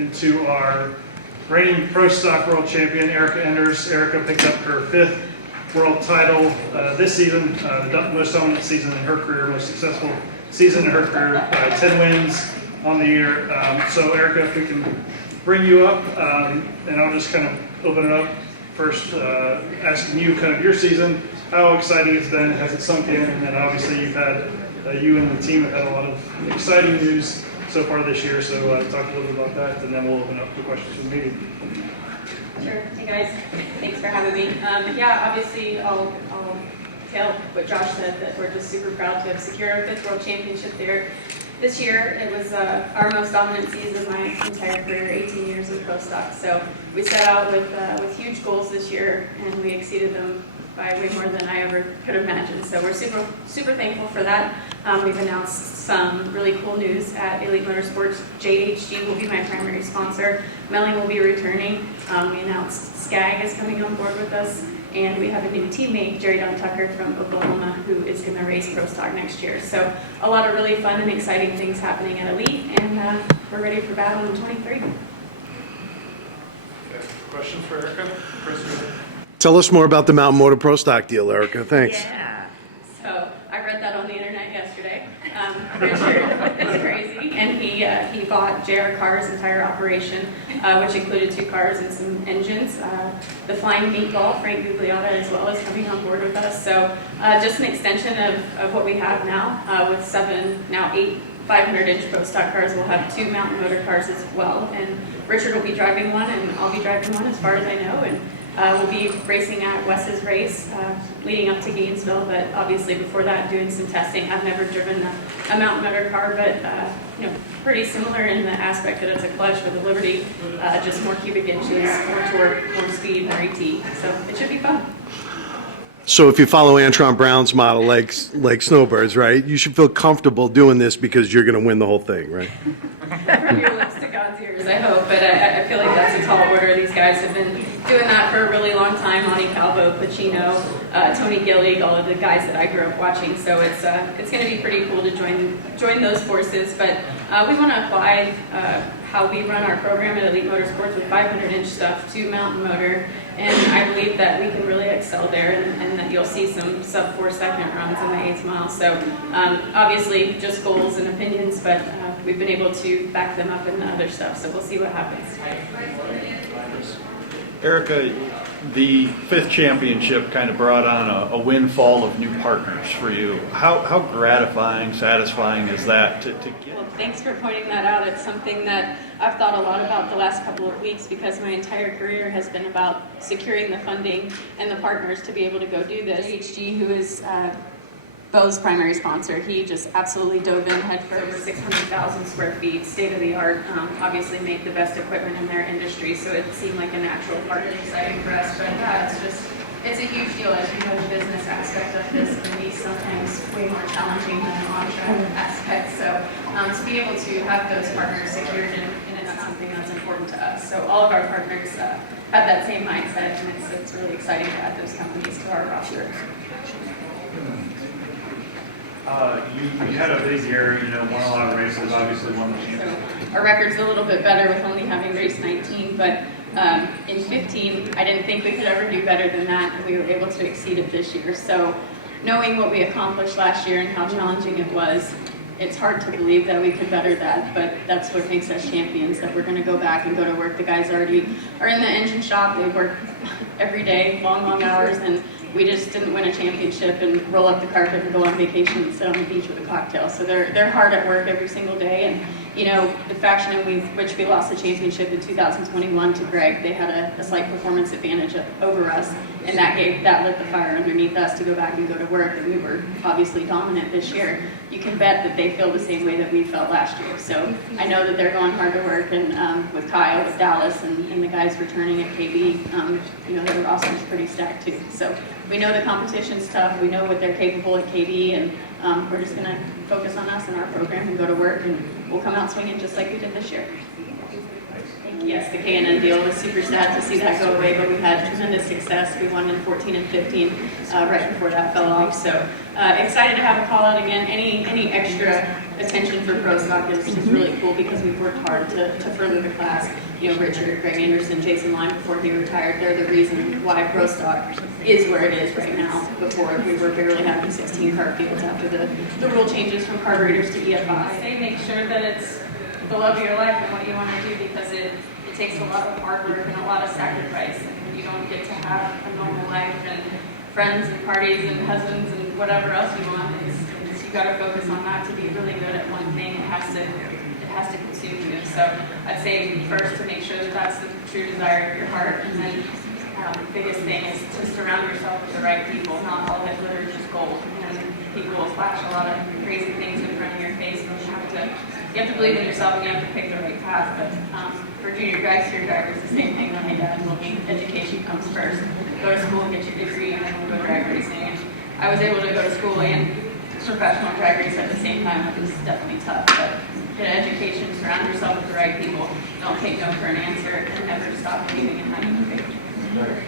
into our reigning Pro Stock World Champion, Erica Enders. Erica picked up her 5th world title this season, the most dominant season in her career, most successful season in her career, 10 wins on the year. So Erica, if we can bring you up, and I'll just kind of open it up first, asking you kind of your season, how exciting it's been, has it sunk in, and then obviously you've had, you and the team have had a lot of exciting news so far this year, so talk a little bit about that, and then we'll open up the questions from the meeting. Sure. Hey guys, thanks for having me. Yeah, obviously I'll tell what Josh said, that we're just super proud to have secured our 5th World Championship there. This year, it was our most dominant season of my entire career, 18 years in pro stock. So we set out with huge goals this year, and we exceeded them by way more than I ever could imagine. So we're super thankful for that. We've announced some really cool news at Elite Motorsports. JHG will be my primary sponsor. Melling will be returning. We announced Skag is coming on board with us. And we have a new teammate, Jerry Don Tucker from Oklahoma, who is going to race Pro Stock next year. So a lot of really fun and exciting things happening at Elite, and we're ready for battle in 23. Okay. Questions for Erica? Chris? Tell us more about the Mountain Motor Pro Stock deal, Erica. Thanks. Yeah. So I read that on the internet yesterday. Richard is crazy, and he bought JR Carr's entire operation, which included 2 cars and some engines. The Flying Meatball, Frank Gugliotta, as well, is coming on board with us. So just an extension of what we have now, with 7, now 8 500-inch Pro Stock cars. We'll have 2 Mountain Motor cars as well, and Richard will be driving one, and I'll be driving one as far as I know, and we'll be racing at Wes's race leading up to Gainesville, but obviously before that doing some testing. I've never driven a Mountain Motor car, but pretty similar in the aspect that it's a clutch with a Liberty, just more cubic inches, more torque, more speed, more ET. So it should be fun. So if you follow Antron Brown's model, like Snowbirds, right, you should feel comfortable doing this because you're going to win the whole thing, right? From your lips to God's ears, I hope. But I feel like that's a tall order. These guys have been doing that for a really long time. Monty Calvo, Pacino, Tony Gillig, all of the guys that I grew up watching. So it's going to be pretty cool to join those forces. But we want to apply how we run our program at Elite Motorsports with 500-inch stuff to Mountain Motor. And I believe that we can really excel there, and that you'll see some sub 4-second runs in the 8th mile. So obviously just goals and opinions, but we've been able to back them up in the other stuff. So we'll see what happens. Erica, the 5th championship kind of brought on a windfall of new partners for you. How gratifying, satisfying is that to get? Well, thanks for pointing that out. It's something that I've thought a lot about the last couple of weeks, because my entire career has been about securing the funding and the partners to be able to go do this. HG, who is Bo's primary sponsor, he just absolutely dove in head for over 600,000 square feet, state of the art, obviously make the best equipment in their industry, so it seemed like a natural part and exciting for us. But it's a huge deal. As you know, the business aspect of this can be sometimes way more challenging than the on-track aspect. So to be able to have those partners secured, and it's something that's important to us. So all of our partners have that same mindset, and it's really exciting to add those companies to our roster. You had a big year, won a lot of races, obviously won the championship. So our record's a little bit better with only having raced 19, but in 15, I didn't think we could ever do better than that, and we were able to exceed it this year. So knowing what we accomplished last year and how challenging it was, it's hard to believe that we could better that, but that's what makes us champions, that we're going to go back and go to work. The guys already are in the engine shop. They work every day, long hours, and we just didn't win a championship and roll up the carpet and go on vacation and sit on the beach with a cocktail. So they're hard at work every single day. And the faction in which we lost the championship in 2021 to Greg, they had a slight performance advantage over us, and that lit the fire underneath us to go back and go to work. And we were obviously dominant this year. You can bet that they feel the same way that we felt last year. So I know that they're going hard to work, and with Kyle, with Dallas, and the guys returning at KB, their roster is pretty stacked too. So we know the competition's tough. We know what they're capable at KB, and we're just going to focus on us and our program and go to work, and we'll come out swinging just like we did this year. Yes, the K&N deal was super sad to see that go away, but we had tremendous success. We won in 14 and 15 right before that fell off. So excited to have a call out again. Any extra attention for pro stock is really cool because we've worked hard to further the class. You know, Richard, Greg Anderson, Jason Line before he retired, they're the reason why pro stock is where it is right now. Before we were barely having 16 car fields after the rule changes from carburetors to EFI. Say make sure that it's the love of your life and what you want to do, because it takes a lot of hard work and a lot of sacrifice, and you don't get to have a normal life and friends and parties and husbands and whatever else you want. It's you got to focus on that to be really good at one thing. It has to consume you. So I'd say first to make sure that that's the true desire of your heart, and then the biggest thing is to surround yourself with the right people. Not all that glitters is gold, and people will flash a lot of crazy things in front of your face, and you have to believe in yourself, and you have to pick the right path. But for junior drag series drivers, the same thing that my dad told me: education comes first. Go to school and get your degree, and then we'll go drag racing. And I was able to go to school and professional drag race at the same time, which was definitely tough. But get an education, surround yourself with the right people. Don't take no for an answer, and never stop believing in how you can.